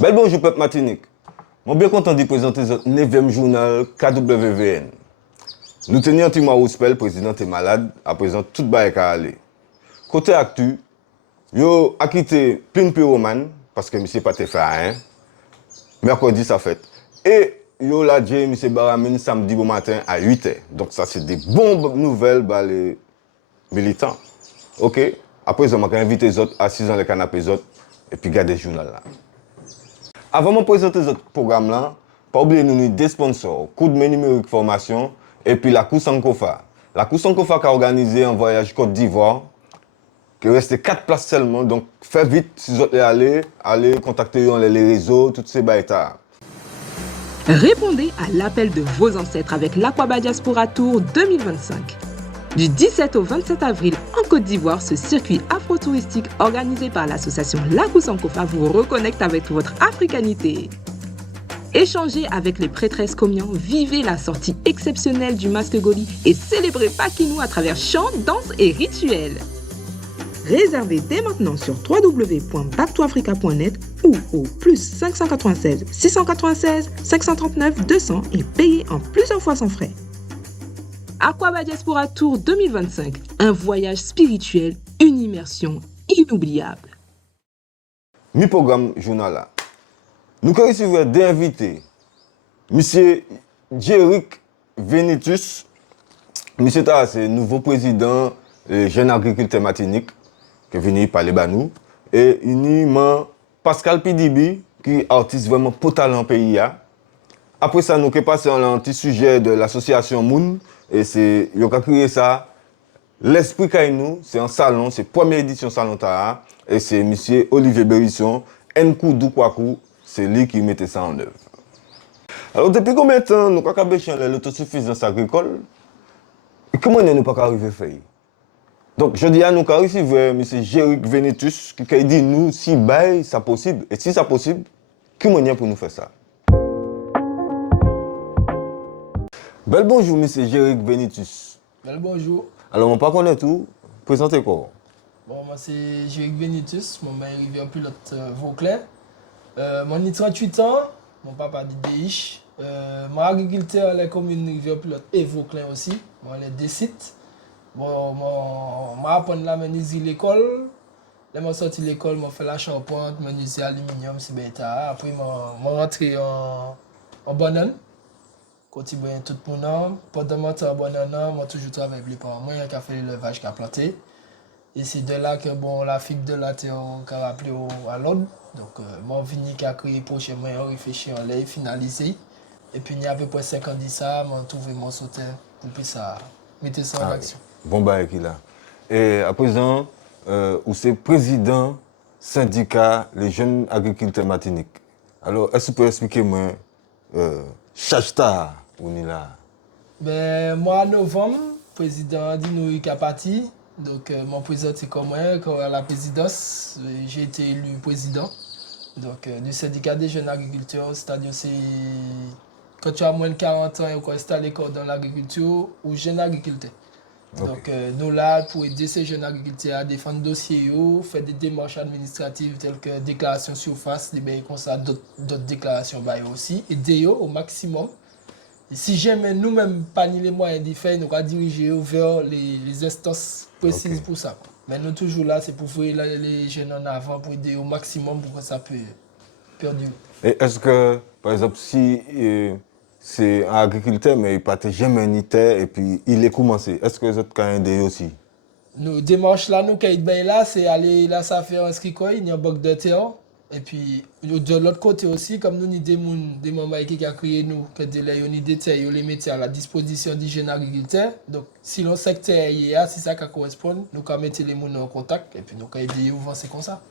Bel bonjour, peuple Martinique. Je suis bien content de présenter notre 9e journal KWVN. Nous tenions un petit mois Rouspel, président est malade, à présent tout va aller. Côté actu, yo a quitté plein pyromane, parce que monsieur pas fait rien. Mercredi, ça fait. Et yo l'a dit, monsieur Baramine, samedi au matin à 8h. Donc ça, c'est des bonnes nouvelles pour les militants. Ok? Après, on m'a invité les autres, assis dans le canapé les autres, et puis garder le journal là. Avant de présenter ce programme-là, pas oublier nous des sponsors, Coup de main numérique formation et puis la Koussankofa. La Koussankofa qui a organisé un voyage Côte d'Ivoire, qui restait 4 places seulement, donc faites vite si vous allez contacter les réseaux, toutes ces bêtas. Répondez à l'appel de vos ancêtres avec l'Aqaba Diaspora Tour 2025. Du 17 au 27 avril en Côte d'Ivoire, ce circuit afro-touristique organisé par l'association La Koussankofa vous reconnecte avec votre africanité. Échangez avec les prêtresses comians, vivez la sortie exceptionnelle du masque Goli et célébrez Pakinou à travers chants, danses et rituels. Réservez dès maintenant sur www.backtoafrica.net ou au plus 596 696 539 200 et payez en plusieurs fois sans frais. Aqaba Diaspora Tour 2025, un voyage spirituel, une immersion inoubliable. Mi-programme journal là. Nous avons reçu des invités. Monsieur Jérick Vénitus, monsieur c'est le nouveau président des jeunes agriculteurs Martinique, qui est venu parler de nous. Et il y a Pascal Pidibi, qui est artiste vraiment potal dans le pays. Après ça, nous avons passé à un petit sujet de l'association Moun. Et c'est, il a créé ça, l'Esprit Kainou, c'est un salon, c'est la première édition Salon Taha. Et c'est M. Olivier Bérisson, Nkou Doukwakou, c'est lui qui mettait ça en œuvre. Alors, depuis combien de temps nous avons besoin l'autosuffisance agricole? Et comment nous pas arrivé à faire? Donc, je dis à nous avons reçu M. Jérick Vénitus qui dit nous si c'est possible. Et si c'est possible, comment pour nous faire ça? Bel bonjour, M. Jérick Vénitus. Bel bonjour. Alors, on ne connaît pas tout. Présentez quoi? Bon, moi c'est Jérick Vénitus, mon mère est pilote Vauclair. Moi j'ai 38 ans, mon papa dit Déich. Mon agriculteur, les communes rivière pilote et Vauclair aussi. Moi les deux sites. Bon, moi apprends la menuiserie l'école. Là, moi sorti de l'école, moi fait la charpente, menuiserie aluminium, c'est bêta. Après, moi rentré en banane. Continuer tout le monde. Pendant mon temps en banane, moi toujours travaillé avec les parents. Moi, il y a fait l'élevage qui a planté. Et c'est de là que bon, la fibre de la terre a appelé à l'ordre. Donc, moi, venu qui a créé prochainement, on réfléchit, on l'a finalisé. Et puis, il y a à peu près 5 ans de ça, on a trouvé mon sauteur pour puis ça, mettre ça en action. Bon, bah, qui là. Et à présent, où c'est président syndicat les jeunes agriculteurs Martinique. Alors, est-ce que vous pouvez expliquer moi, Chachta, où on est là? Ben, moi, en novembre, le président a dit nous qu'il a parti. Donc, mon président, c'est comme moi, quand à la présidence, j'ai été élu président. Donc, du syndicat des jeunes agriculteurs, c'est-à-dire c'est quand tu as moins de 40 ans et qu'on installe dans l'agriculture ou jeune agriculteur. Okay. Donc, nous là, pour aider ces jeunes agriculteurs à défendre le dossier, faire des démarches administratives telles que déclaration surface, d'autres déclarations aussi, aider au maximum. Et si jamais nous-mêmes pas les moyens d'y faire, nous allons diriger vers les instances précises pour ça. Mais nous toujours là, c'est pour faire les jeunes en avant, pour aider au maximum pour que ça puisse perdurer. Et est-ce que, par exemple, si c'est un agriculteur, mais il ne jamais ni terre et puis il est commencé, est-ce que les autres ont aidé aussi? Nos démarches là, nous, là, c'est aller là, ça fait inscrire quoi, il y a un bloc de terre. Et puis, de l'autre côté aussi, comme nous avons des membres qui ont créé nous, que des terres, les mettre à la disposition des jeunes agriculteurs. Donc, si le secteur est là, si ça correspond, nous allons mettre les gens en contact et puis nous allons aider à avancer comme ça.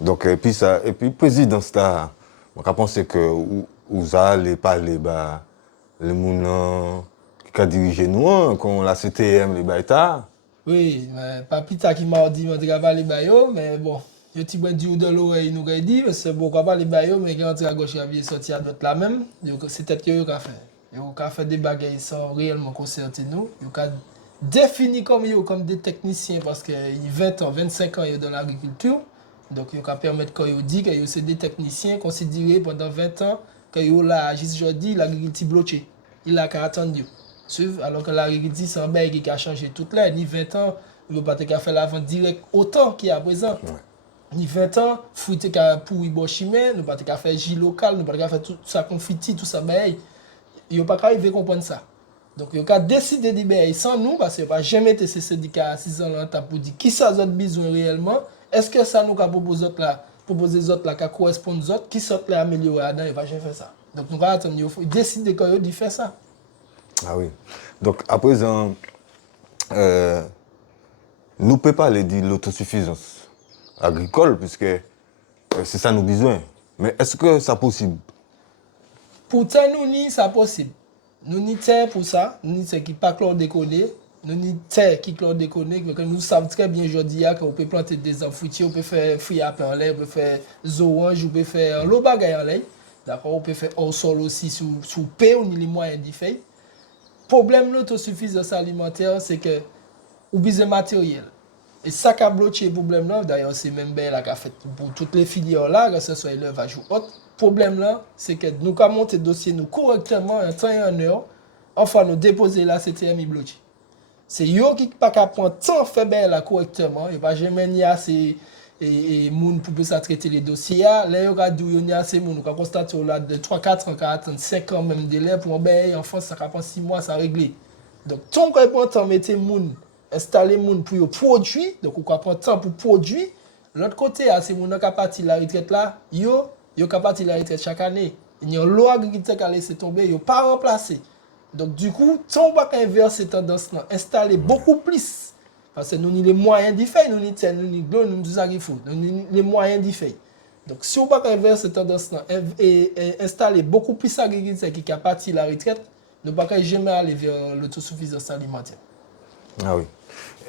Donc, et puis, le président, on a pensé que vous allez parler, les gens qui ont dirigé nous, comme la CTM, les baïtas. Oui, mais pas plus tard qui m'a dit que je vais parler de mais bon. Je suis dit de l'eau et nous avons dit, c'est bon, on va les baillots, mais quand on est à gauche, il y a sorti à d'autres là même. C'est peut-être que vous avez fait. Vous avez fait des bagages sans réellement concerter nous. Vous avez défini comme des techniciens parce que 20 ans, 25 ans dans l'agriculture. Donc, il va permettre qu'on dit que c'est des techniciens considérés pendant 20 ans que là, juste aujourd'hui, l'agriculture bloquée. Il a qu'à attendre. Alors que l'agriculture, c'est un bail qui a changé toute là. Ni 20 ans, il ne va pas faire la vente directe autant qu'il y a à présent. Ouais. Ni 20 ans, fruit pour Ibochimé, nous ne pouvons pas faire jus local, nous ne pouvons pas faire tout ça confiti, tout ça bail. Il ne va pas arriver à comprendre ça. Donc, il a décidé de dire sans nous, parce qu'il n'a pas jamais été ces syndicats à 6 ans là pour dire qui ça a besoin réellement. Est-ce que ça nous a proposé les autres là qui correspondent aux autres, qui sont là améliorés là-dedans, il va jamais faire ça. Donc, nous allons attendre, il décide de faire ça. Ah oui. Donc, à présent, nous ne pouvons pas parler de l'autosuffisance agricole, puisque c'est ça nos besoins. Mais est-ce que c'est possible? Pourtant, nous, c'est possible. Nous n'y sommes pour ça, nous n'y sommes qui pas chlordéconé, nous n'y sommes qui chlordéconé, que nous savons très bien aujourd'hui qu'on peut planter des arbres fruitiers, on peut faire fruits à pain en l'air, on peut faire oranges, on peut faire l'eau bagaille en l'air. D'accord, on peut faire au sol aussi sous paix, on a les moyens d'y faire. Le problème de l'autosuffisance alimentaire, c'est que nous besoin de matériel. Et ça qui a bloqué le problème là, d'ailleurs, c'est même bien là qu'a fait pour toutes les filières là, que ce soit élevage ou autre. Le problème là, c'est que nous avons monté le dossier nous correctement en temps et en heure, enfin nous déposer la CTM bloqué. C'est eux qui ne peuvent pas prendre temps faire bien là correctement, il n'y a pas jamais ni assez et moun pour ça traiter les dossiers. Là, il y a dit assez moun, on constate là de 3-4 ans, 5 ans même délai pour un en France, ça prend 6 mois ça régler. Donc tant qu'on prend temps mettre moun installer moun pour produire, donc on prend temps pour produire. L'autre côté, c'est moun qui parti la retraite là, yo parti la retraite chaque année. Il y a une loi agriculture qui a laissé tomber, yo pas remplacé. Donc du coup, si on va inverser cette tendance là, installer beaucoup plus parce que nous avons les moyens d'y faire, nous avons les moyens d'y faire. Donc si on va inverser cette tendance là et installer beaucoup plus d'agriculture qui a parti la retraite, nous ne pouvons jamais aller vers l'autosuffisance alimentaire. Ah oui.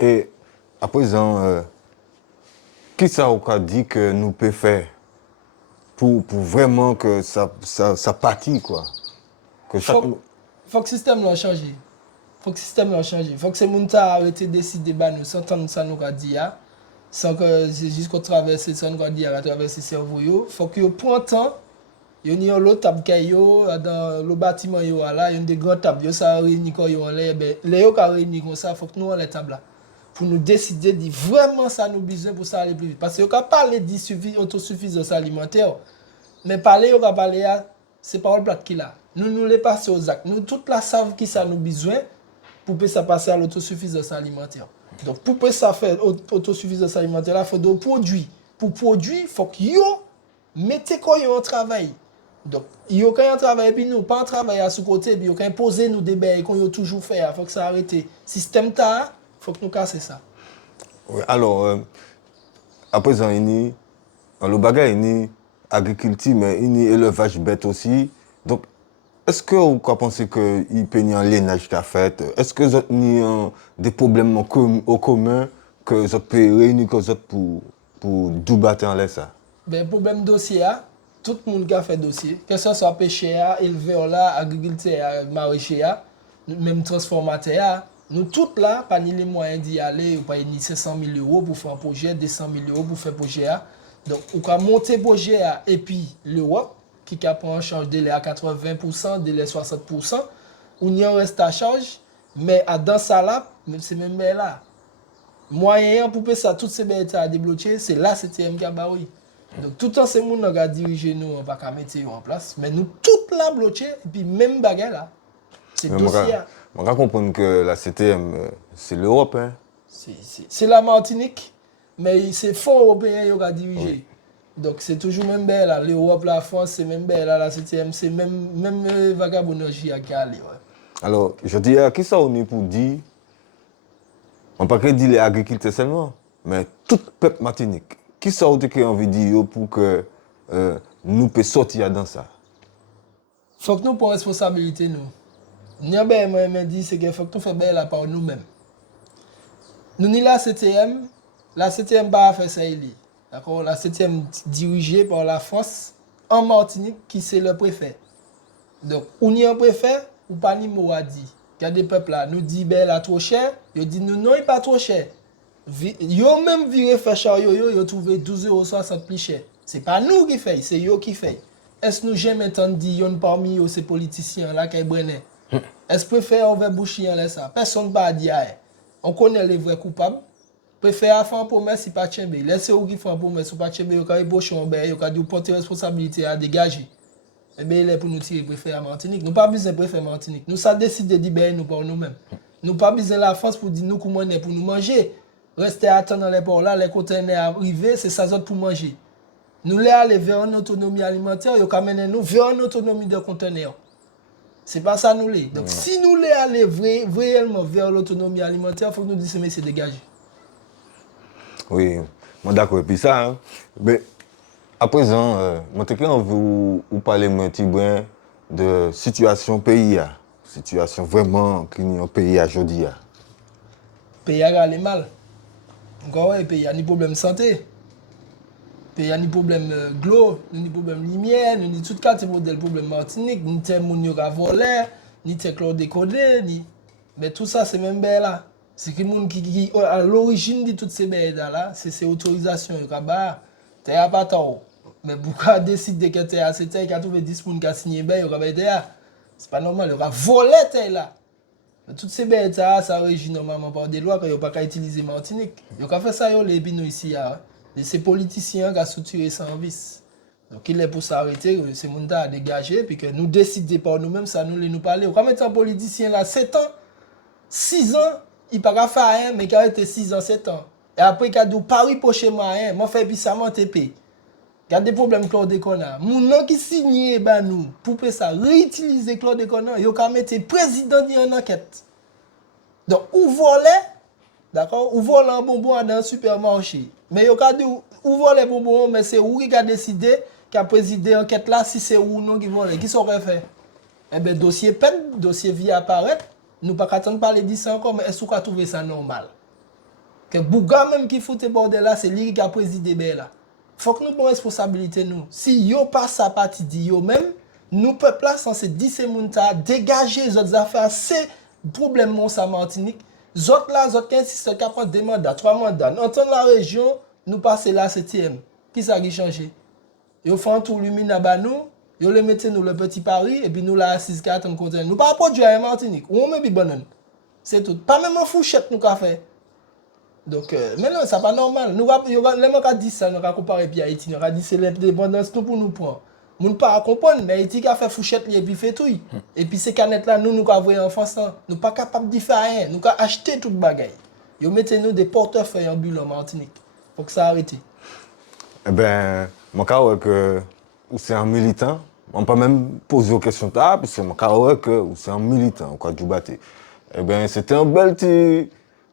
Et à présent, qui ça a dit que nous pouvons faire pour vraiment que ça partit, quoi? Que chaque... Faut que le système a changé. Faut que le système a changé. Faut que ces gens arrêtent de décider de nous sans entendre ça nous a dit, sans que c'est juste qu'on traverse ça nous a dit à travers le cerveau. Faut que vous preniez le temps. Il y a l'autre table dans le bâtiment, il y a des grandes tables, ça réunit quand il y a les gens qui réunissent comme ça, il faut que nous ayons les tables là. Pour nous décider de vraiment ça nous besoin pour ça aller plus vite. Parce que quand on parle d'autosuffisance alimentaire, mais parler, on va parler, c'est pas le plat qu'il a. Nous les passons aux actes. Nous, toute la savent qui ça nous besoin pour que ça passe à l'autosuffisance alimentaire. Donc, pour que ça fasse autosuffisance alimentaire, il faut des produits. Pour produire, il faut que vous mettez en travail. Donc, il y a un travail, puis nous, pas un travail à ce côté, puis il y a imposer nous des bails qu'on a toujours fait. Il faut que ça arrête. Le système, il faut que nous cassions ça. Oui, alors, à présent, il y a le bagage, il y a agriculture, mais il y a élevage bête aussi. Donc, est-ce que vous pensez qu'il peut y avoir un lénage qui a fait? Est-ce que vous avez des problèmes au commun que vous pouvez réunir pour débattre en l'air ça? Ben, problème dossier, tout le monde qui a fait dossier, que ce soit pêcheur, éleveur, agriculteur, maraîcher, même transformateur, nous tous là, pas ni les moyens d'y aller, ou pas ni 500 000 € pour faire un projet, 200 000 € pour faire un projet. Donc, on peut monter le projet et puis l'Europe, qui prend en charge délai à 80%, délai 60%, on y en reste à charge, mais dans ça là, c'est même là. Moyen pour que ça, toutes ces bêtes à débloquer, c'est la CTM qui a barré. Donc tout le temps, c'est nous qui a dirigé nous, on va pas mettre en place, mais nous toutes la bloqué et puis même bagarre là. C'est dossier. On va comprendre que la CTM, c'est l'Europe. Hein? C'est la Martinique, mais c'est fonds européens qui a dirigé. Oui. Donc c'est toujours même belle là. L'Europe, la France, c'est même belle là. La CTM, c'est même vagabondage qui a allé. Ouais. Alors, je dis, qui ça on est pour dire, on ne peut pas dire les agriculteurs seulement, mais tout le peuple Martinique. Qui ça on a envie de dire pour que nous puissions sortir dans ça? Il faut que nous prenions responsabilité, nous. Nous avons dit qu'il faut que nous fassions bien par nous-mêmes. Nous ni la CTM va faire ça. D'accord, la 7e dirigée par la France en Martinique, qui c'est le préfet. Donc, on y a un préfet, ou pas ni mot à dire. Il y a des peuples là, nous disent ben là trop cher, ils disent nous non, il n'est pas trop cher. Yo même viré fait chariot, yo trouvé 12,60 € plus cher. C'est pas nous qui fait, c'est yo qui fait. Est-ce que nous jamais entendu yon parmi eux ces politiciens là qui brennent? Est-ce que préfère ouvrir bouche là ça? Personne pas dire. On connaît les vrais coupables. Préfère faire un promesse si pas tchembe. Laissez ou qui font un promesse ou pas tchembe, yo ka ébaucher en ben, yo ka dit porter responsabilité à dégager. Eh bien, il est pour nous tirer préfère à Martinique. Nous pas besoin de préférer Martinique. Nous ça décide de libérer nous pour nous-mêmes. Nous pas besoin de la France pour dire nous comment on est pour nous manger. Rester à attendre dans les ports là, les conteneurs arrivés, c'est ça pour manger. Nous les aller vers une autonomie alimentaire, yo ka mener nous vers une autonomie de conteneurs. C'est pas ça nous les. Donc si nous les aller réellement vers l'autonomie alimentaire, il faut que nous disions mais c'est dégagé. Oui, moi d'accord. Et puis ça, hein, mais à présent, moi on veut vous parler un petit peu de situation pays, situation vraiment qui est un pays aujourd'hui. Le pays a allé mal. Encore le pays a des problèmes de santé. Le pays a des problèmes de l'eau, des problèmes de lumière, des tout cas de problèmes Martinique, ni de moun yo ka volé, ni de chlordécodé, ni mais tout ça c'est même bien là. C'est que moun qui à l'origine de toutes ces bêtes là, c'est ces autorisations yo ka ba, terre pas tao. Mais pourquoi décider que terre c'est terre qui a trouvé 10 moun qui a signé ben yo ka ba terre. C'est pas normal, yo ka volé terre là. Toutes ces bêtes ça régit normalement par des lois que yo pas qu'à utiliser Martinique. Yo ka fait ça yo les bino ici là. Et ces politiciens qui ont structuré sans vice. Donc il est pour s'arrêter, c'est mon temps à dégager, puis que nous décider par nous-mêmes, ça nous parler. Quand même un politicien là, 7 ans, 6 ans, il n'a pas faire rien, mais il a été 6 ans, 7 ans. Et après, il a dit, Paris pour chez moi, rien, moi fais puissamment TP. Il y a des problèmes chlordécone. Mon nom qui signe, ben nous, pour ça, réutiliser chlordécone, il a mis le président en enquête. Donc, où voler, d'accord, où voler un bonbon dans un supermarché. Mais il a dit, où voler les bonbons, mais c'est où qui a décidé, qui a présidé l'enquête là, si c'est où non qui vole. Qui s'aurait fait? Eh bien, dossier peine, dossier vie apparaît. Nous ne pouvons pas attendre parler de ça encore, mais est-ce qu'on a trouvé ça normal? Que Bouga même qui fout le bordel là, c'est lui qui a présidé là. Il faut que nous prenions responsabilité nous. Si yo pas sa partie de yo même, nous peuple là censé dire ces gens dégager les autres affaires, c'est problème mon sa Martinique. Zot là, zot qui insistent qui prend 2 mandats, 3 mandats. Nous entendons la région, nous passons la 7e. Qui ça qui change? Ils font un tour lumineux à nous, ils le mettent nous le petit Paris, et puis nous la 6-4 en conteneur. Nous pas produire à Martinique, ou on met des bananes. C'est tout. Pas même en fourchette nous qu'a fait. Donc, maintenant, ça pas normal. Nous avons dit ça, nous avons comparé puis Haïti, nous avons dit c'est l'indépendance pour nous prendre. Nous ne pas comprendre, mais Haïti a fait fourchette et puis fait tout. Et puis ces canettes là, nous avons en France, nous pas capable de faire rien. Nous avons acheté toute bagaille. Ils mettent nous des portefeuilles ambulants en Martinique. Faut que ça arrête. Eh bien, mon cas, que c'est un militant. On peut même poser aux questions tard, parce que mon cas, que c'est un militant, quoi, du bâti. Eh bien, c'était un bel petit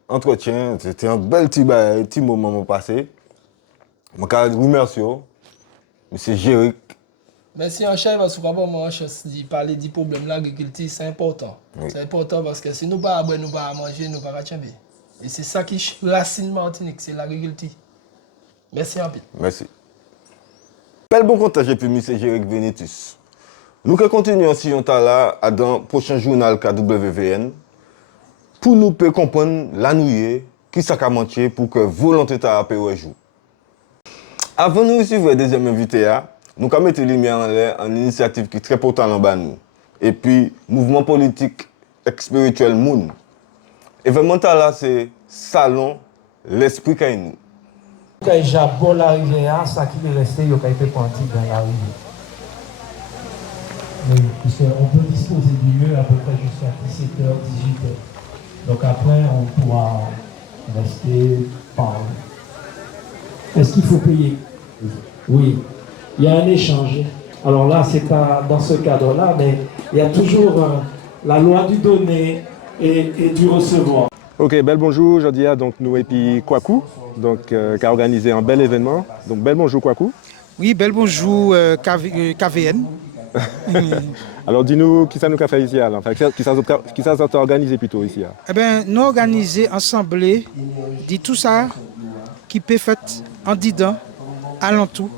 entretien, c'était un bel petit moment passé. Je vous remercie, M. Jéric. Merci en chef, parce qu'on va avoir chance de parler du problème de l'agriculture, c'est important. Oui. C'est important parce que si nous ne pas boire, nous ne pas manger, nous ne pas chamber. Et c'est ça qui est racine Martinique, c'est l'agriculture. Merci un peu. Merci. Quel bon contact j'ai pu M. Jéric Vénétus. Nous continuons si on est là dans le prochain journal KWVN pour nous comprendre la nouille qui s'est manqué pour que volonté ta joue. Avant de nous suivre le deuxième invité, nous avons mis lumière en l'air une initiative qui est très importante en bas nous. Et puis, mouvement politique spirituel Moun. Événement là, c'est Salon l'Esprit Kainou. Quand j'aborde l'arrivée, ça qui est resté, il a été parti dans l'arrivée. On peut disposer du lieu à peu près jusqu'à 17h, 18h. Donc après, on pourra rester parler. Est-ce qu'il faut payer? Oui. Il y a un échange. Alors là, c'est pas dans ce cadre-là, mais il y a toujours la loi du donner et du recevoir. Ok, bel bonjour, aujourd'hui, donc nous et puis Kwaku, donc qui a organisé un bel événement. Donc bel bonjour Kwaku. Oui, bel bonjour KVN. Alors dis-nous qui ça nous a fait ici, enfin, qui ça a organisé plutôt ici. Eh bien, nous organisé ensemble, dit tout ça qui peut faire en dedans, alentour,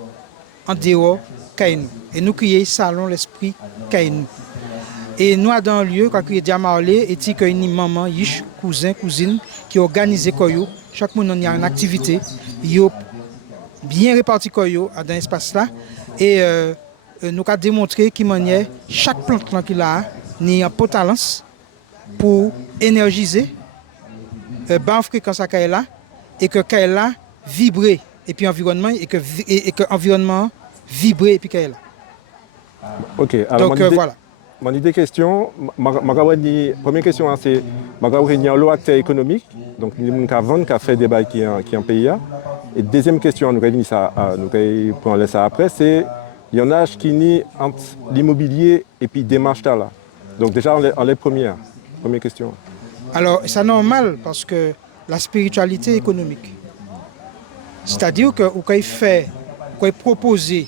en dehors, Kainou. Et nous crions Salon l'Esprit Kainou. Et nous avons un lieu, quand il y a Diamarlé, et il y a une maman, yish, cousin, cousine, qui organise Koyo. Chaque monde a une activité. Ils ont bien réparti Koyo dans l'espace là. Et nous avons démontré qu'il manière chaque plante qu'il a une potence pour énergiser la fréquence à là et que là vibrer et puis environnement et que environnement vibrer et puis qu'elle là. Ok, alors donc voilà. Mon idée question, première question c'est l'eau acteur économique, donc nous avons fait des bails qui en pays. Et deuxième question, nous avons ça, nous pour laisser ça après, c'est il y en a qui nient entre l'immobilier et puis démarche là. Donc déjà on les première question. Alors c'est normal parce que la spiritualité économique, c'est-à-dire que vous pouvez faire, vous pouvez proposer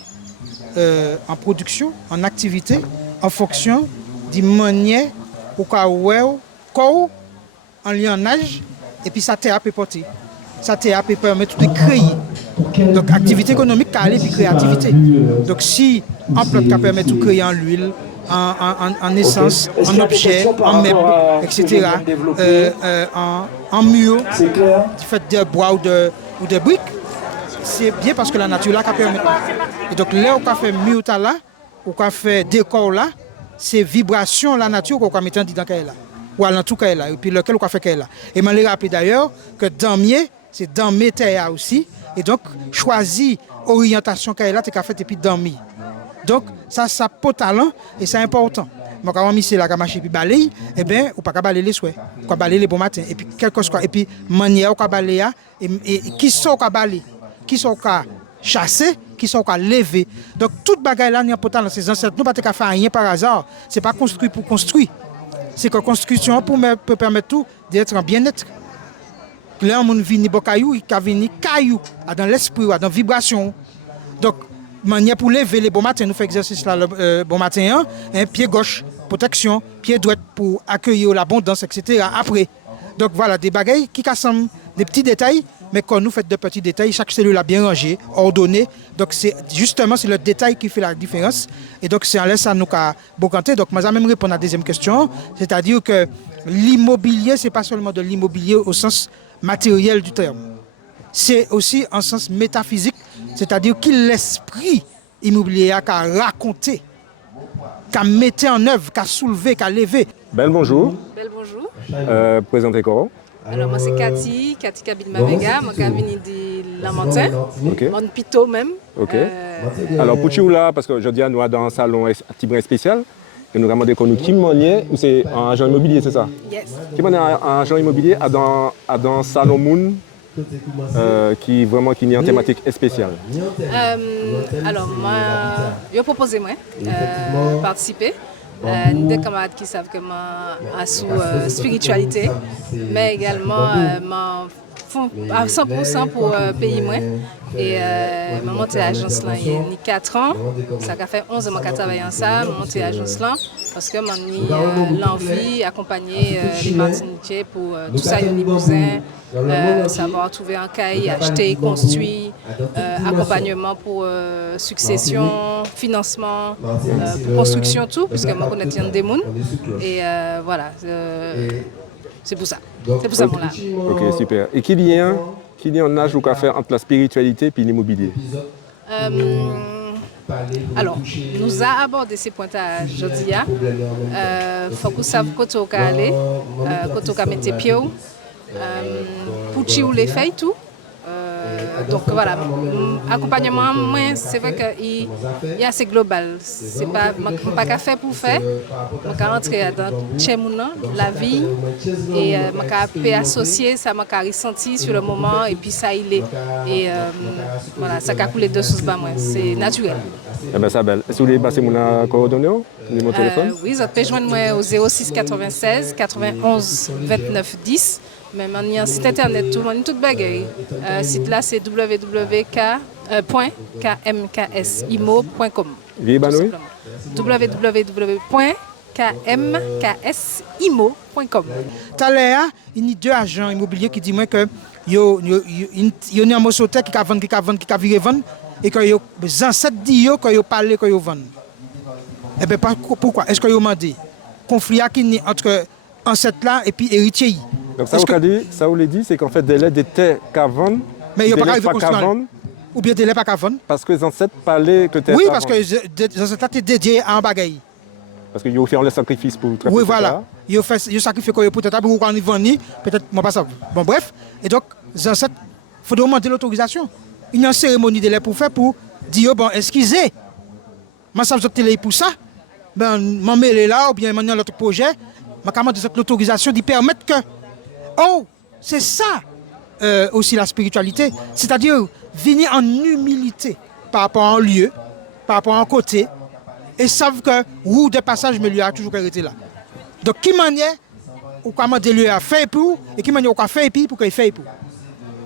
en production, en activité, en fonction des manières où vous en lien en âge, et puis ça peut porter. Ça peut permettre de créer. Donc, activité économique, ça aller puis créativité. Donc, si un plat qui permet de créer en l'huile, en essence, en objet, en meuble, etc., en mur, du fait de bois ou de briques, c'est bien parce que la nature là permet. Et donc là où on fait mur là, où on fait décor là, c'est vibration la nature qu'on va mettre dans là, ou à l'entour là, et puis lequel on fait là. Et je me rappelle d'ailleurs que damier, c'est damier terre aussi, et donc choisir orientation là, tu as fait et puis damier. Donc ça pot talent et c'est important. Donc quand on met la marcher puis balayer, eh bien on pas balayer les souhaits, on va balayer les bons matins et puis quelque chose et puis manière on balayer et qui sont balayer, qui sont chasser, qui sont lever. Donc toute bagaille là n'est pas dans ces ancêtres, nous pas te faire rien par hasard, c'est pas construit pour construire. C'est que construction peut permettre tout d'être en bien-être. Là on vient bokayou, il ka venir caillou dans l'esprit, dans vibration. Donc manière pour lever les bons matins, nous fait exercice là le bon matin, un pied gauche, protection, pied droit pour accueillir l'abondance, etc. Après. Donc voilà, des bagailles qui rassemblent des petits détails, mais quand nous faisons de petits détails, chaque cellule a bien rangé, ordonné. Donc c'est le détail qui fait la différence. Et donc c'est en laissant nous qu'à bocanter. Donc moi, je vais même répondre à la deuxième question, c'est-à-dire que l'immobilier, c'est pas seulement de l'immobilier au sens matériel du terme. C'est aussi en sens métaphysique, c'est-à-dire que l'esprit immobilier a raconté, qu'a mettre en œuvre, qu'a soulevé, qu'a levé. Bel bonjour. Bel bonjour. Présentez Coro. Alors moi c'est Cathy Kabine Mavega, moi je viens de Lamantin, mon pito même. Ok. Alors pour tu là, parce que je dis à nous dans un salon un spécial, et nous demandons qu'on nous qui manier, ou c'est un agent immobilier, c'est ça? Yes. Qui manier un agent immobilier à dans salon Moon qui vraiment qui est en thématique spéciale. Alors moi, je propose moi participer. Des camarades qui savent que je suis spiritualité, mais également à 100% pour pays moi. Et je monté à l'agence là il y a 4 ans. Ça a fait 11 ans que je travaille ensemble. Je monté à l'agence là parce que j'ai l'envie d'accompagner les Martiniquais pour tout ça, les cousins. Savoir trouver un cahier, acheter, construire, accompagnement pour succession, financement, pour construction, tout, puisque moi je connais des gens. Et voilà, c'est pour ça. C'est pour ça mon là. Ok, super. Et qui dit un âge ou qu'à faire entre la spiritualité et l'immobilier? Alors, nous avons abordé ces pointages aujourd'hui. Il faut que vous sachiez quand on va aller, quand on va mettre pied. Pour tirer les feuilles tout. Donc voilà, accompagnement moi c'est vrai qu'il est assez global. C'est pas qu'à faire pour faire. Je peux rentrer dans chez moi la vie et je peux associer ça, je peux ressentir sur le moment et puis ça il est et voilà ça a coulé de sources bas moi. C'est naturel. Eh bien, ça belle. Est-ce que vous voulez passer mon coordonnée, mon téléphone? Oui, vous pouvez joindre moi au 06 96 91 29 10. Même en site internet, tout le monde, toute bagaille. Site là, c'est www.kmksimo.com. www.kmksimo.com. Tout à l'heure, il y a 2 agents immobiliers qui disent que il y a un mossoteur qui a vendu, qui a viré vendre, et que les ancêtres disent que ils parlent, que ils vendent. Eh bien, pourquoi? Est-ce que vous demandez conflit qui naît entre ancêtres là et puis héritiers. Donc ça, vous l'avez dit, c'est qu'en fait, des laits étaient qu'à vendre, mais il n'y a pas qu'à vendre, ou bien des laits pas qu'à vendre. parce que les ancêtres parlaient que t'es Oui, parce que les ancêtres étaient dédiés à un bagaille. Parce qu'ils ont fait le sacrifice pour traiter. Oui, voilà. Ils ont sacrifié quoi pour traiter, pour qu'on y vende, peut-être, moi pas ça. Bon, bref. Et donc, les ancêtres, il faut demander l'autorisation. Il y a une cérémonie de lait pour faire, pour dire, bon, excusez, moi, ça vous télé pour ça. Ben, m'en mêler là, ou bien m'en l'autre projet. Ma commande de l'autorisation d'y permettre que, oh, c'est ça aussi la spiritualité. C'est-à-dire, venir en humilité par rapport à un lieu, par rapport à un côté, et savent que roue de passage, mais lui a toujours été là. Donc, qui manière, ou comment lui a fait pour, et qui manière, ou quoi fait pour qu'il fait pour.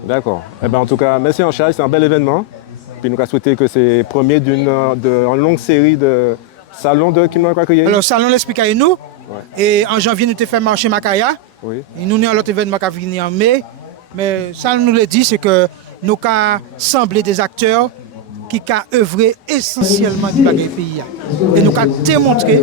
D'accord. Eh ben, en tout cas, merci en charge, c'est un bel événement. Puis nous avons souhaité que c'est premier d'une longue série de salons de qui nous avons créé. Alors, salon l'explique nous. Ouais. Et en janvier, nous avons fait marché Macaya. Oui. Et nous avons l'autre événement qui va venir en mai. Mais ça, nous le dit, c'est que nous avons semblé des acteurs qui ont œuvré essentiellement du bagage pays. Et nous avons démontré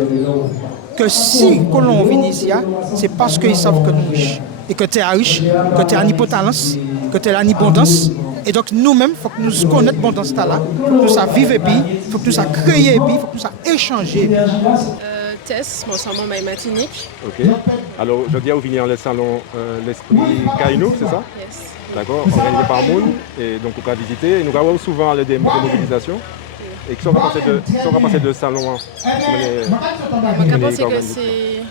que si l'on vient ici, c'est parce qu'ils savent que nous sommes riches. Et que tu es riche, que tu es en hypotalence, que tu es en abondance. Et donc nous-mêmes, il faut que nous connaissions l'abondance là. Il faut que nous sachions vivre et puis, il faut que nous sachions créer et puis, il faut que nous sachions échanger. Tess, mon salon Maï Matinique. Ok. Alors aujourd'hui, vous venez dans le salon l'Esprit Kainou, c'est ça? Yes. D'accord, organisé par Moun. Et donc vous pouvez visiter. Et nous avons souvent des mobilisations. Et qui sont passés de salon? Je pense que c'est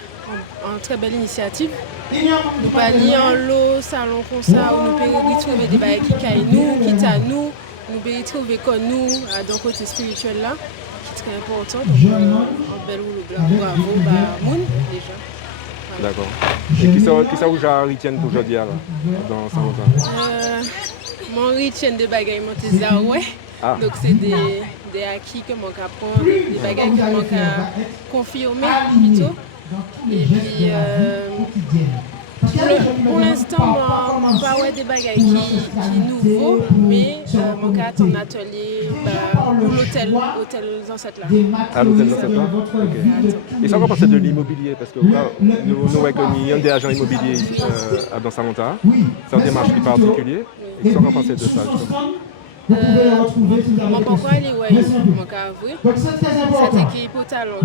une très belle initiative. Nous pas ni en lot, salon comme ça, où nous pouvons retrouver des bails qui caillent nous, qui t'a nous pouvons retrouver comme nous, dans le côté spirituel là, qui est très important. Donc, en belle ou bravo, Moun déjà. D'accord. Et qui ça vous retiennent pour aujourd'hui là, dans ce moment? Mon retienne de bagailles Montesa, ouais. Ah. Donc c'est des acquis que mon apprendre, des bagailles que mon confirmer plutôt. Et puis pour l'instant, je ne pas des bagailles qui nouveaux, mais mon cas est en atelier pour l'hôtel ancêtres là. Ah, l'hôtel ancêtres là? Ok. Et ça, on va passer de l'immobilier, parce que nous avons connu un des agents immobiliers dans Salonta. C'est un démarche plus particulier. Et ça, on va passer de ça, justement. Mon pourquoi les ouais, mon cas vrai. Cette équipe au talent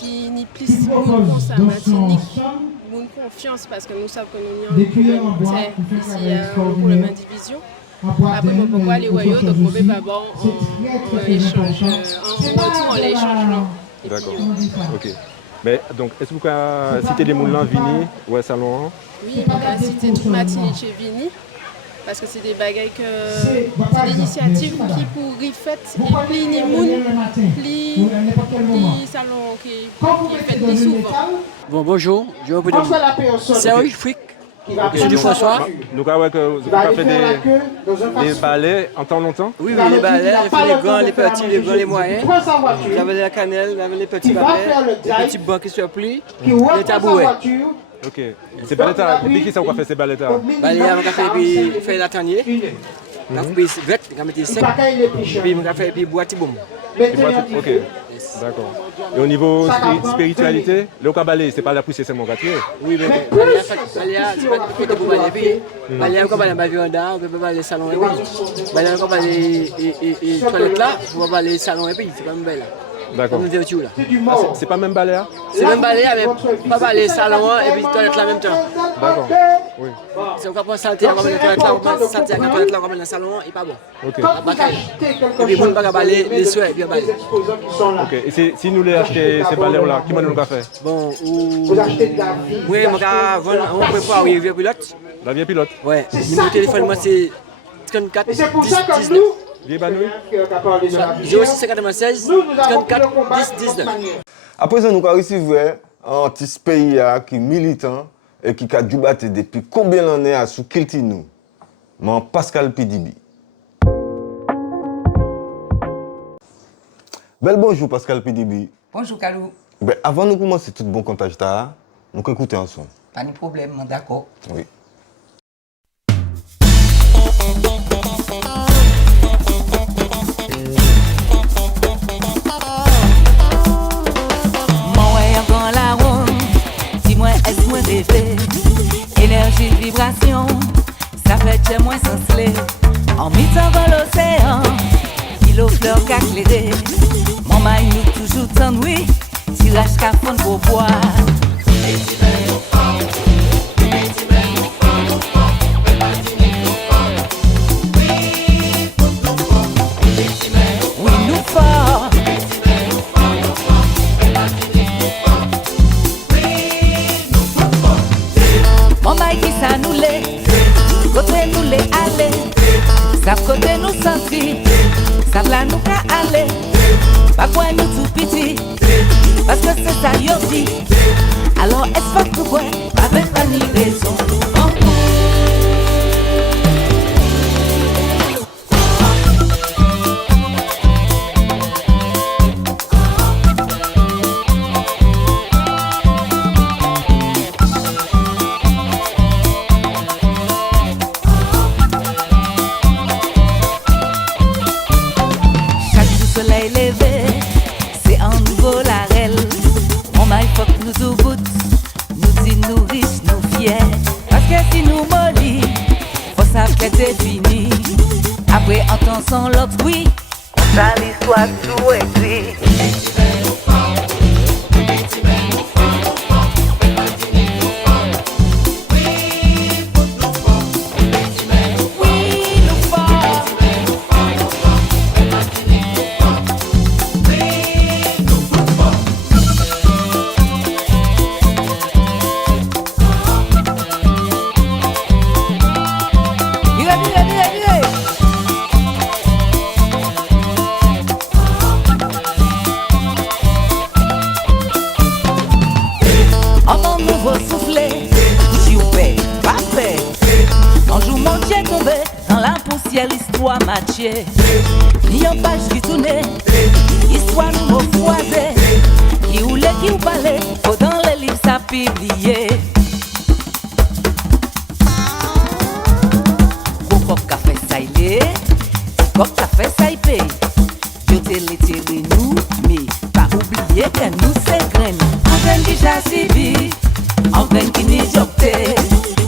qui n'y plus comme ça, Martinique, mon confiance parce que nous savons que nous avons ici pour la même division. Après mon pourquoi les ouais, donc mon bébé on échange, on retourne l'échange. D'accord. Ok. Mais donc, est-ce que vous pouvez citer les moulins Vini ou à Salon? Oui, je peux citer toute Martinique chez Vini. Parce que c'est des bagailles que c'est des initiatives qui pourraient faire et plus ni moun, plus salon qui fait plus souvent. Bon, bonjour, je vous présente Serge Frick, je suis du François. Donc, vous avez fait des balais en temps longtemps? Oui, les balais, j'ai fait les grands, les petits, les grands, les moyens. J'avais la cannelle, j'avais les petits balais, les petits bancs qui sont plis, les tabourets. Ok. C'est balais, depuis qui ça vous a fait ces balais? Balais, on a fait puis faire la tanière. On a fait vête, on a mis sec, puis on a fait puis boîte boum. Ok. D'accord. Et au niveau spiritualité, le cabaret, c'est pas la poussée seulement gratuite. Oui, mais balais, c'est pas côté pour balais puis. Balais, on a balais ma vianda, on peut balais salon et puis. Balais, on a balais et toilette là, on va balais salon et puis, c'est pas même belle. D'accord. C'est pas même balai? C'est même balai, mais pas balai salon et puis toilette là en même temps. D'accord. Oui. Si on va salter, on va mettre la toilette là, on va salter la toilette là, on va mettre le salon et pas bon. Ok. Et puis on va balai les soins et puis on balai. Ok. Et si nous les acheter ces balais là, qui m'a nous fait? Bon, oui, on va vendre, on peut pas oui, vieux pilote. La vieille pilote? Ouais. Numéro de téléphone moi c'est 34 10 19. Bienvenue. 0696 34 10 19. Après ça, nous avons reçu un artiste pays qui est militant et qui a débattu depuis combien d'années sous Kiltinou. Mon Pascal Pidibi. Bel bonjour Pascal Pidibi. Bonjour Kalou. Ben, avant de commencer tout bon comptage, nous allons écouter un son. Pas de problème, d'accord. Oui. Mon ouais, encore là. élevé. Énergie, vibration, ça fait que moins senselé. En mi-temps dans l'océan, kilo fleurs qu'a clairé. Mon maï nous toujours tant oui, tirage qu'a fond pour boire. Oui, nous fort. Mon maï qui ça nous l'est, côté nous l'est aller. Ça côté nous sentir, ça là nous qu'à aller. Pas quoi nous tout petit, parce que c'est ça yo dit. Alors est-ce que vous voyez, avec pas ni raison. C'est fini. Après entend son l'autre oui, ça l'histoire tout écrit. L'histoire matchée, ni en page qui tournait, histoire nous refroidée, qui roulait, qui ou parlait, faut dans les livres ça publié. Gros coq café ça y est, coq café ça y paye. Yo te l'étiré nous, mais pas oublier que nous c'est graine. En graine déjà suivi, en graine qui n'est jocté.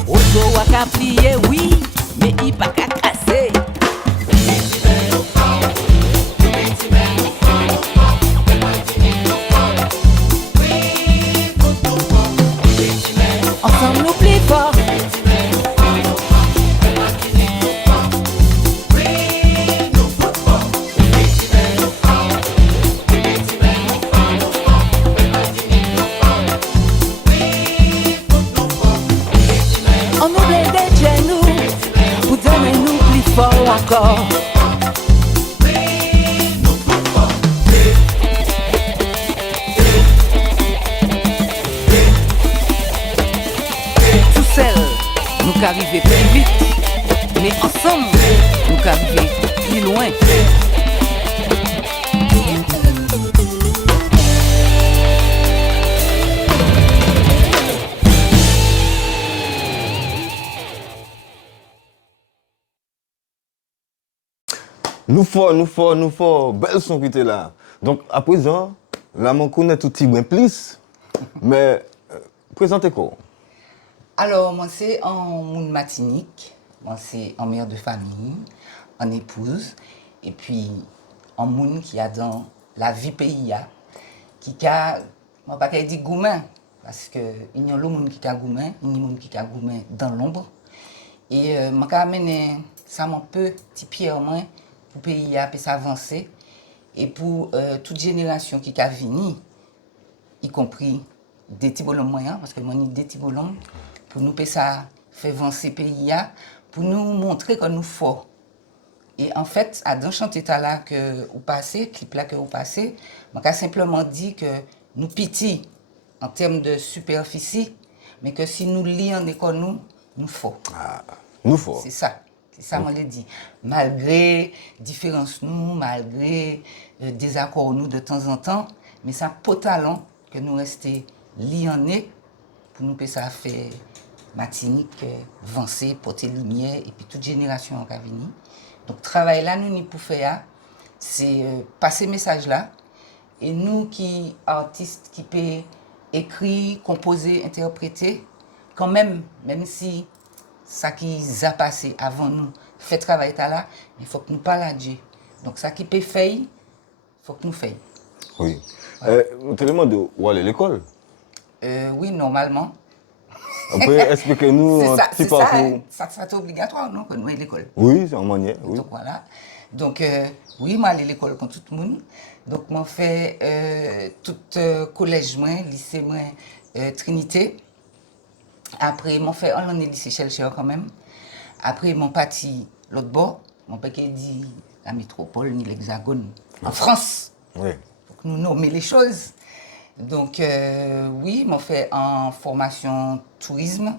Ozo waka plié, oui, mais il pas qu'à casser. Ensemble nous plus fort. On nous blinde chez nous, vous donnez nous plus fort encore. Nous qu'arriver plus vite, mais ensemble, nous qu'arriver plus loin. Nous fort, belle son qui était là. Donc à présent, là, on connaît tout petit bien plus, mais présentez quoi? Alors, moi, c'est en monde matinique, moi, c'est en mère de famille, en épouse, et puis en monde qui a dans la vie pays, qui a, moi, pas qu'à dire goumen, parce qu'il y a le monde qui a goumen, il y a le monde qui a goumen dans l'ombre. Et moi, j'ai amené ça un peu, petit pied en main, pour le pays à s'avancer, et pour toute génération qui a venu, y compris des petits bonhommes moyens, parce que moi, j'ai des petits bonhommes, pour nous faire avancer le pays, pour nous montrer que nous sommes forts. Et en fait, à dans chanter là que vous passez, clip là que vous passez, je simplement dit que nous petits en termes de superficie, mais que si nous lions école nous forts. Ah, nous forts. C'est ça. C'est ça, moi, je dis. Malgré différences nous, malgré désaccords nous de temps en temps, mais ça pas talent que nous restions liés pour nous faire Martinique, avancer, porter lumière, et puis toute génération qui a venu. Donc, travail là, nous, pour faire, c'est passer ce message-là. Et nous, qui artistes, qui peut écrire, composer, interpréter, quand même si ça qui a passé avant nous fait travail là, il faut que nous parlions à Dieu. Donc ça qui peut faire, il faut que nous fassions. Oui. On te demande où aller à l'école? Oui, normalement. Après, expliquez-nous un petit parcours. Ça c'est obligatoire, non, que nous à l'école. Oui, c'est en manière. Oui. Donc voilà. Donc oui, moi aller à l'école comme tout le monde. Donc moi fait tout collège moi, lycée moi, Trinité. Après moi fait un année lycée Chelcher quand même. Après mon parti l'autre bord, mon père qui dit la métropole ni l'Hexagone en France. Oui. Faut que nous nommer les choses. Donc oui, m'ont fait en formation tourisme.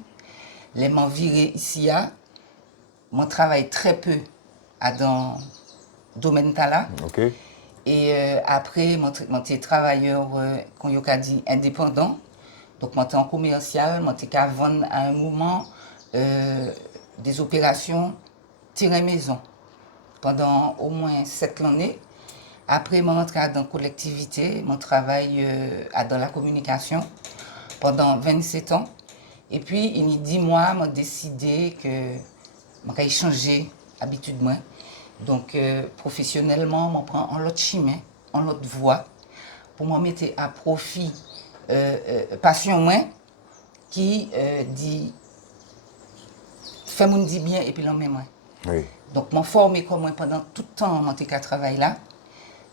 Les m'ont viré ici mon travail très peu dans le domaine là. OK. Et après mon travailleur qu'on y a dit indépendant. Donc moi en commercial, moi qu'à vendre à un moment des opérations terrain maison pendant au moins 7 années. Après, mon rentré dans la collectivité, mon travail dans la communication pendant 27 ans. Et puis, il y a 10 mois, j'ai décidé que je vais changer d'habitude. Donc, professionnellement, je prends un autre chemin, un autre voie pour me mettre à profit passion qui dit fait mon dit bien et puis l'en met moins. Oui. Donc, je me formé comme moi pendant tout le temps, je travail là.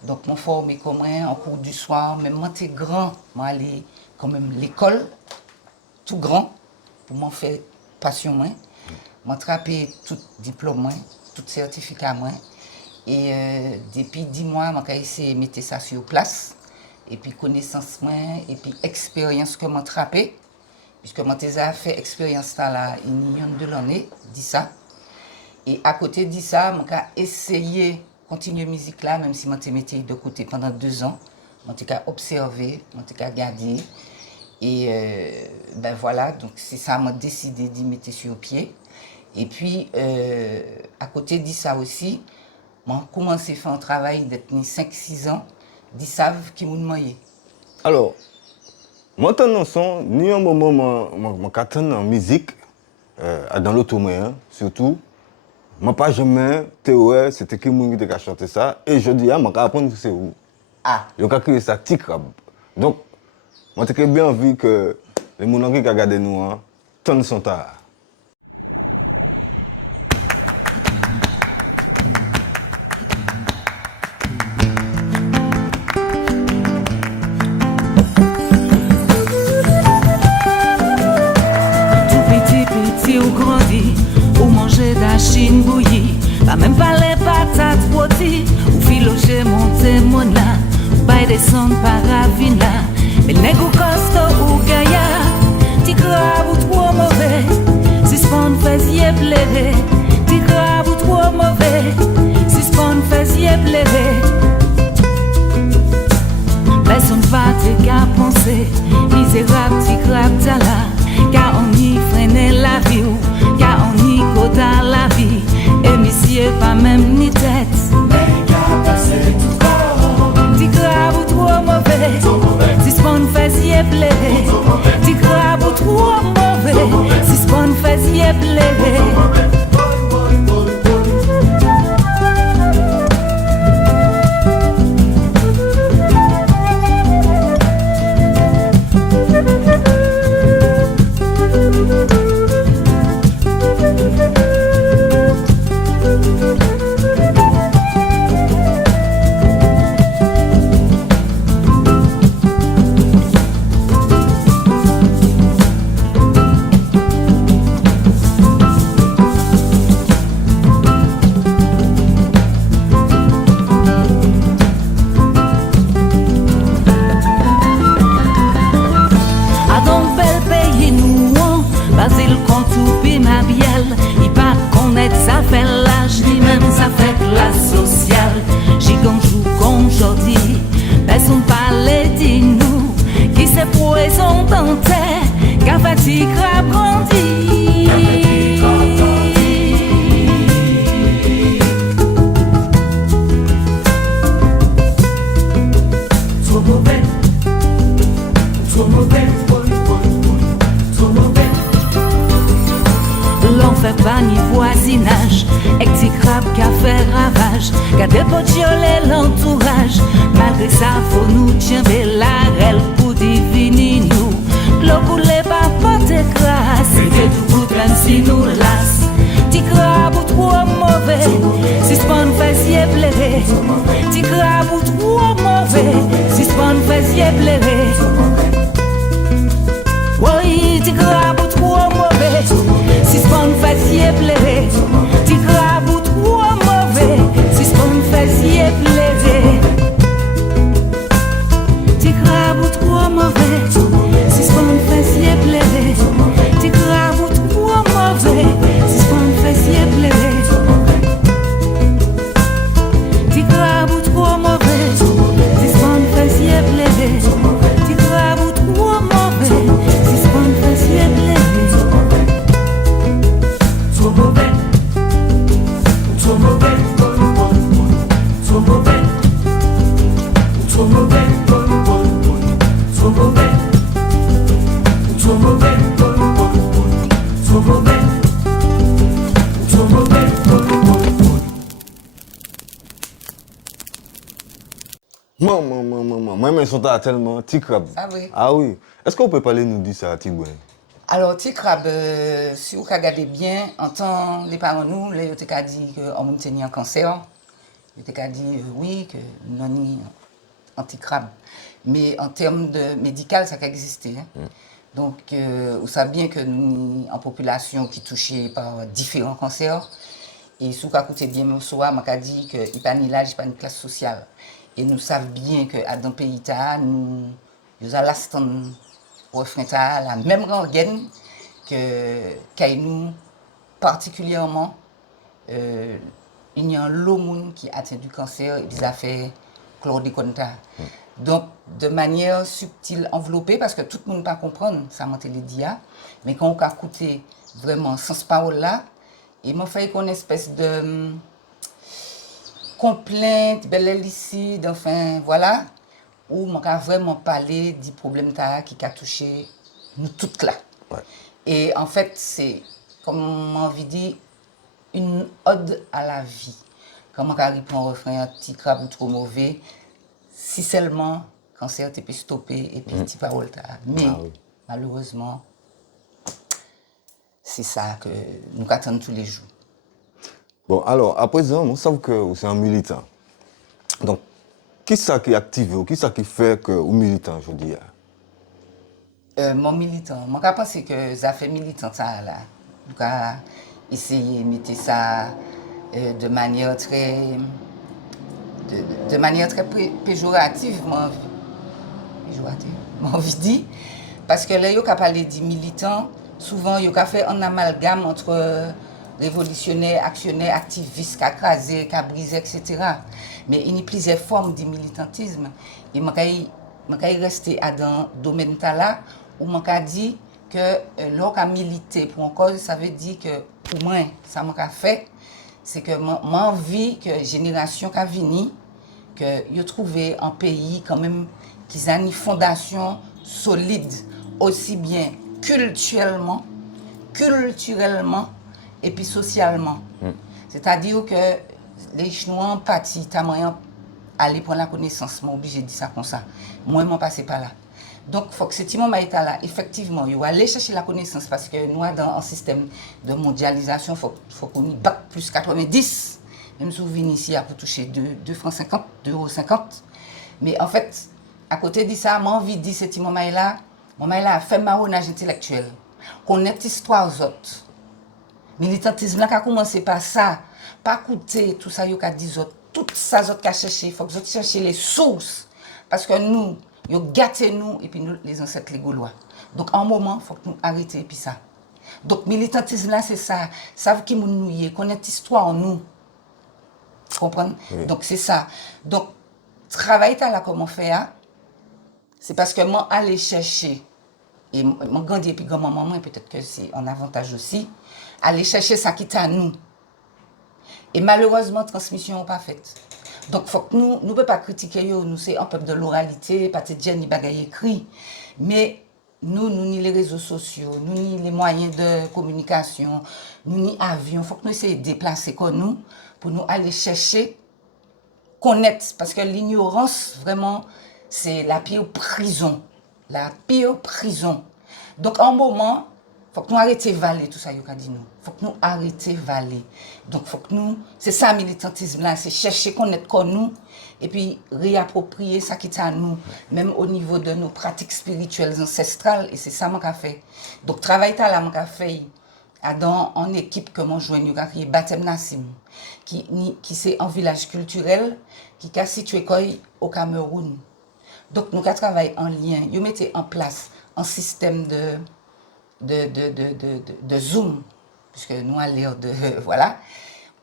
Donc, je me formé comme moi en cours du soir, même moi, j'étais grand, je allais quand même l'école, tout grand, pour m'en faire passion moi. Je attrapé tout diplôme, tout certificat moi. Et depuis 10 mois, je essayé de mettre ça sur place. Et puis, connaissance moi, et puis expérience que je attrapé. Puisque je fait expérience là, une de l'année, dit ça. Et à côté de ça, j'ai essayé de continuer la musique là, même si je mettais de côté pendant 2 ans. J'ai observé, j'ai regardé. Et ben voilà, donc c'est ça, j'ai décidé d'y mettre sur pied. Et puis, à côté de ça aussi, j'ai commencé à faire un travail d'être 5-6 ans, ils savent qui m'ont demandé. Alors, moi, son, ni un moment, je en musique, dans l'automne, surtout. Je n'ai pas jamais théorie, c'était qui qui a chanté ça. Et je dis, je vais apprendre c'est où. Ah. Je vais créer ça, Tikrab. Donc, j'ai bien envie que les gens qui regardent nous, tonnent son tard. Ou grandi, ou manger de la chine bouillie, pas même pas les patates rôties, ou filocher monter mon là, ou pas descendre par ravine là, mais le nègre costaud ou gaillard, ti crabe ou trop mauvais, si spawn faisiez pleurer, ti crabe ou trop mauvais, si spawn faisiez pleurer. Personne va te qu'à penser, misérable ti crabe ta là. Car on y freine la vie, car on y quota la vie, et monsieur pas même ni tête. Mais qu'à passer tout corps, t'y crabe ou trop mauvais, si spawn faisiez pleurer, t'y crabe ou trop mauvais, si spawn faisiez pleurer. Basé fait pas ni voisinage. Et petit crabe qui a fait ravage. Gardez votre violet l'entourage. Malgré ça, faut nous tirer la règle pour diviner nous. L'eau coulée pas porter grâce. C'était tout good même si nous lasse. Ti crabe ou trop mauvais. Si ce qu'on fait si épléré. Ti crabe ou trop mauvais. Si ce qu'on fait si épléré. Oui, ti crabe ou trop mauvais. Si ce qu'on fait si épléré. Ti crabe ou trop mauvais. Si ce qu'on fait si épléré. Ti crabe ou trop mauvais. Si ce qu'on fait si épléré. Ti crabe ou trop mauvais. Si ce qu'on fait si épléré. Ti crabe ou trop mauvais. Si ce qu'on fait si épléré. Ti crabe ou trop mauvais. Si ce qu'on fait si épléré. Trop mauvais. Trop mauvais. Trop mauvais. Trop mauvais. Trop mauvais. Trop mauvais. Trop mauvais. Trop mauvais. Maman, moi, mais sont tellement petit crabe. Ah oui. Ah oui. Est-ce qu'on peut parler nous dire ça, Tigouin? Alors, petit crabe, si vous regardez bien, en temps, les parents nous, ils ont dit qu'on tenait un cancer. Ils ont dit oui, que nous avons un petit crabe. Mais en termes de médical, ça a existé. Hein. Donc, vous savez bien que nous sommes en population qui est touchée par différents cancers. Et si vous écoutez bien mon soir, je dit qu'il n'y a pas ni l'âge, pas ni classe sociale. Et nous savons bien que dans le pays, nous avons la même rengaine que nous, particulièrement, il y a un lot de monde qui atteint du cancer et des affaires chlordécone. Donc, de manière subtile, enveloppée, parce que tout le monde ne peut pas comprendre, ça m'a été dit, mais quand on a écouté vraiment sans parole là, il m'a fait une espèce de complainte, belle lucide, enfin, voilà, où on a vraiment parlé du problème qui a touché nous toutes là. Ouais. Et en fait, c'est, comme on envie de dire, une ode à la vie. Comme on arrive pour un refrain, un petit crabe ou trop mauvais, si seulement le cancer t'es pu stopper et puis tu paroles. Mais malheureusement, c'est ça que nous attendons tous les jours. Bon, alors, à présent, on sait que vous êtes un militant. Donc, qui est-ce qui est activé, qui est-ce qui fait que vous êtes militant aujourd'hui? Mon militant, je pense que ça fait militant ça là. Donc, essayer de mettre ça de manière très péjorative, j'ai envie de dire. Parce que là, il y a parlé de militants, souvent, il y a fait un amalgame entre révolutionnaires, actionnaires, activistes, qui a crasé, qui a brisé, etc. Mais il y a plusieurs formes de militantisme. Et je suis resté dans ce domaine-là où je dit que lorsqu'on a milité pour une cause, ça veut dire que pour moi, ça m'a fait, c'est que j'ai envie que la génération qui a venu, que yo trouvé un pays quand même qui a une fondation solide, aussi bien culturellement et puis socialement. C'est-à-dire que les Chinois ont parti, t'as moyen aller prendre la connaissance, moi obligé de dire ça comme ça. Moi, je ne passe pas là. Donc, il faut que ce petit moment là, effectivement, il faut aller chercher la connaissance parce que nous, dans un système de mondialisation, il faut qu'on ait bac plus 90. Même si vous venez ici pour toucher 2,50 francs, 2,50 €. Mais en fait, à côté de ça, j'ai envie de dire ce petit moment là, a fait marronnage intellectuel. Connaître l'histoire aux autres. Militantisme là, qui a commencé par ça, pas écouter tout ça, il y a dit autres. Tout ça, autres qui a cherché, il faut que vous cherchiez les sources. Parce que nous, ils gâtent nous et puis nous, les ancêtres, les Gaulois. Donc, en un moment, il faut que nous arrêtions et puis ça. Donc, militantisme là, c'est ça. Savent qui nous y est, connaître l'histoire en nous. Vous comprenez? Oui. Donc, c'est ça. Donc, travailler là, comme on fait, c'est parce que moi, aller chercher, et mon grand et puis grand-maman, peut-être que c'est un avantage aussi, aller chercher ça qui est à nous. Et malheureusement, transmission n'est pas faite. Donc, faut que nous ne pouvons pas critiquer, nous, c'est un peuple de l'oralité, pas de dire ni bagaille écrit. Mais nous ni les réseaux sociaux, nous ni les moyens de communication, nous ni avions. Il faut que nous essayions de déplacer comme nous pour nous aller chercher, connaître. Parce que l'ignorance, vraiment, c'est la pire prison. La pire prison. Donc, en moment, il faut que nous arrêtions de valer tout ça, Yoka dit nous. Il faut que nous arrêtions de valer. Donc, faut que nous, c'est ça, le militantisme là, c'est chercher connaître comme nous et puis réapproprier ça qui est à nous, même au niveau de nos pratiques spirituelles ancestrales. Et c'est ça, mon fait. Donc, travail là, mon fait, dans en équipe que moi joigne, qui est Baptême Nassim, qui c'est un village culturel qui est situé au Cameroun. Donc, nous travaillons en lien. Nous mettons en place un système de Zoom, puisque nous allons voilà,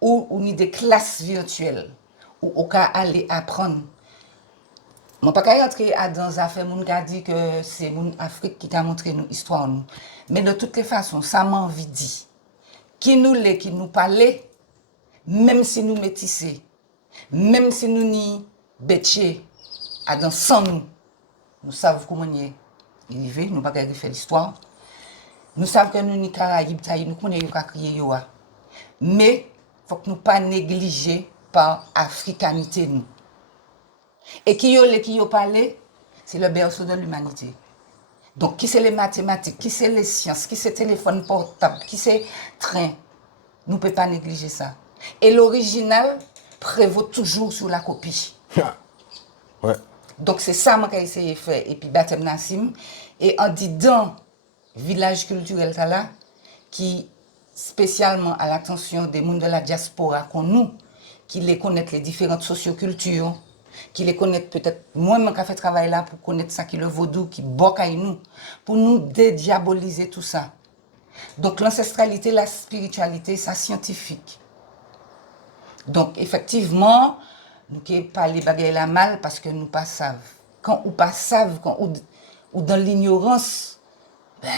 où on a des classes virtuelles, où on peut aller apprendre. Je ne peux pas rentrer dans les affaires, on a dit que c'est l'Afrique qui a montré nous histoire. Mais de toutes les façons, ça m'a envie de dire. Qui nous parle, même si nous métissés, même si nous n'y bêchés, sans nous savons comment nous arriver, nous ne pouvons pas faire l'histoire. Nous savons que nous, les Caraïbes, nous connaissons pas crier. Mais il faut que nous ne pas négliger par africanité. Nous. Et qui y parlé, c'est le berceau de l'humanité. Donc, qui c'est les mathématiques, qui c'est les sciences, qui c'est le téléphone portable, qui c'est train. Nous ne pouvons pas négliger ça. Et l'original prévaut toujours sur la copie. Ouais. Donc, c'est ça que j'ai essayé de faire. Et puis, Baptême Nassim. Et en disant village culturel là, qui spécialement à l'attention des mondes de la diaspora, qu'on nous, qui les connaissent les différentes sociocultures, qui les connaissent peut-être, moi-même qui a fait travail là pour connaître ça qui est le vaudou, qui bocaille nous, pour nous dédiaboliser tout ça. Donc l'ancestralité, la spiritualité, c'est scientifique. Donc effectivement, nous ne pouvons pas les bagailles la mal parce que nous pas savent. Quand on pas savent, quand ou dans l'ignorance, ben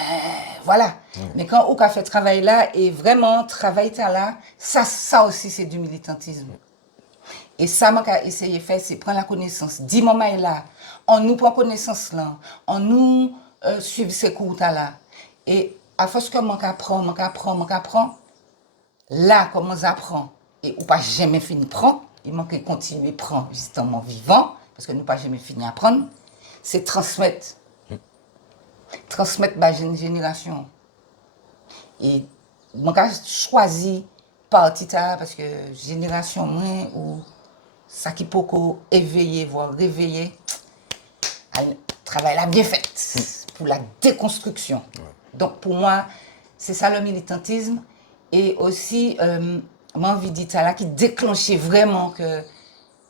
voilà. Mais quand on a fait travail là, et vraiment travail là, ça aussi c'est du militantisme. Et ça, moi, j'ai essayé de faire, c'est prendre la connaissance. 10 moments là, on nous prend connaissance là, on nous suit ces cours là. Et à force que moi j'apprends, là, comment j'apprends, et ou pas jamais fini de prendre, il manque continuer à prendre justement vivant, parce que nous pas jamais fini à apprendre, c'est transmettre. Transmettre à la génération. Et moi, j'ai choisi partie ça parce que génération moins ou ça qui peut éveiller, voire réveiller, le travail là bien fait pour la déconstruction. Ouais. Donc pour moi, c'est ça le militantisme. Et aussi, j'ai envie de dire ça là qui déclenchait vraiment que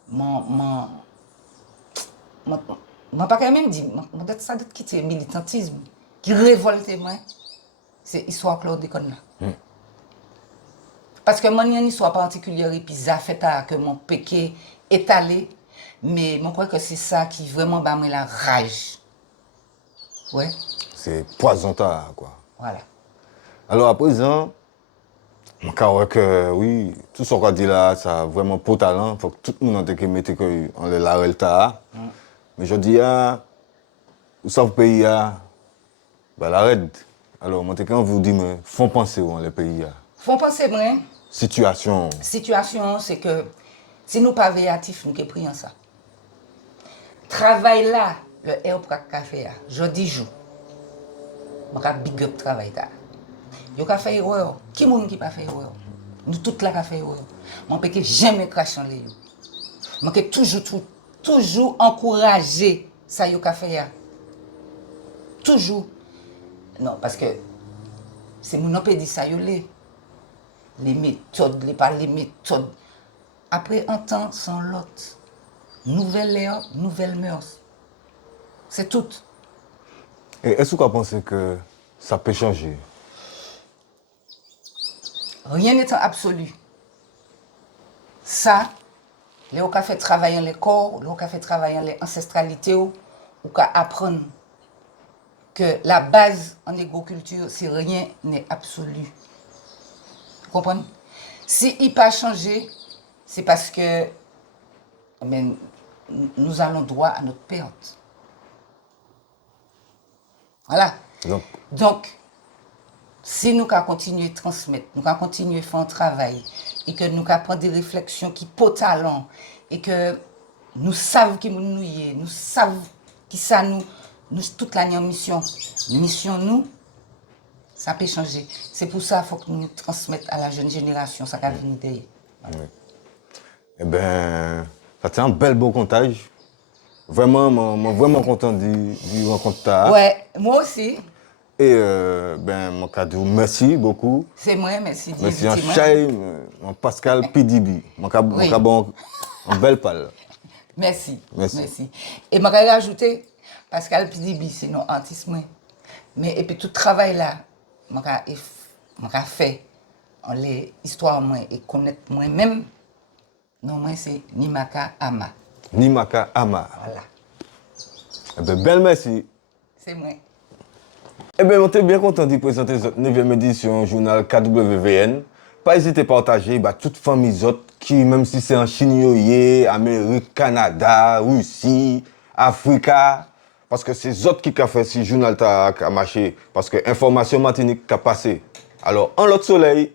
moi pas quand même dit, ça doit quitter le militantisme qui révolte moi, c'est l'histoire Claude Déconne là. Parce que moi, il y a une histoire particulière et puis ça fait que mon péché est allé, mais je crois que c'est ça qui vraiment bat la rage. Ouais. C'est poison-tard, quoi. Voilà. Alors à présent, je crois que oui, tout ce qu'on dit là, ça a vraiment pour talent. Il faut que tout le monde mette en la relta. Mais je dis, où ça vous pays, la red. Alors, moi, quand vous dites, font penser où les pays. Font penser, moi. Situation, c'est que si nous pas véatifs, nous qui prions ça. Travail là, le air pour café, je dis jour. Je vais big up travail là. Je vais faire erreur. Qui est-ce qui pas fait erreur? Nous tous là qui fait erreur. Je ne peux jamais cracher en l'air. Je peux toujours encourager ça yo fait. Toujours. Non, parce que c'est mon peut dire ça yo les méthodes, les méthodes. Après un temps sans l'autre. Nouvelle ère, nouvelle mœurs. C'est tout. Et est-ce que vous pensez que ça peut changer? Rien n'est absolu. Ça, les gens qui fait travailler les corps, les gens qui fait travailler les ancestralités, ou qui apprendre que la base en agriculture, c'est rien n'est absolu. Vous comprenez? Si il pas changé, c'est parce que nous allons droit à notre perte. Voilà. Donc, si nous continuons à transmettre, nous continuons à faire un travail, et que nous prendre des réflexions qui pour talent, et que nous savons qui nous y est, nous savons qui ça nous toute l'année en mission. Mission nous, ça peut changer. C'est pour ça qu'il faut que nous transmettions à la jeune génération, ça va venir derrière. Voilà. Eh bien, ça tient un bel beau comptage. Vraiment, moi vraiment content de rencontrer. Ouais, moi aussi. Et mon cadeau, merci beaucoup. C'est moi, merci. Merci en Chay, mon Pascal PDB. Mon cabon, en belle parle. Merci. Et je vais rajouter, Pascal PDB, c'est non artiste. Mais et puis tout le travail là, je fait en les histoires et connaître moi-même. Non, moi c'est Nimaka Ama. Nimaka Ama. Voilà. Eh bien, belle merci. C'est moi. Eh bien, on était bien content de présenter cette 9e édition journal KWVN. Pas hésiter à partager toute famille qui, même si c'est en Chine, Amérique, Canada, Russie, Afrique, parce que c'est autres qui ont fait ce journal qui a marché, parce que l'information matinique a passé. Alors, en l'autre soleil,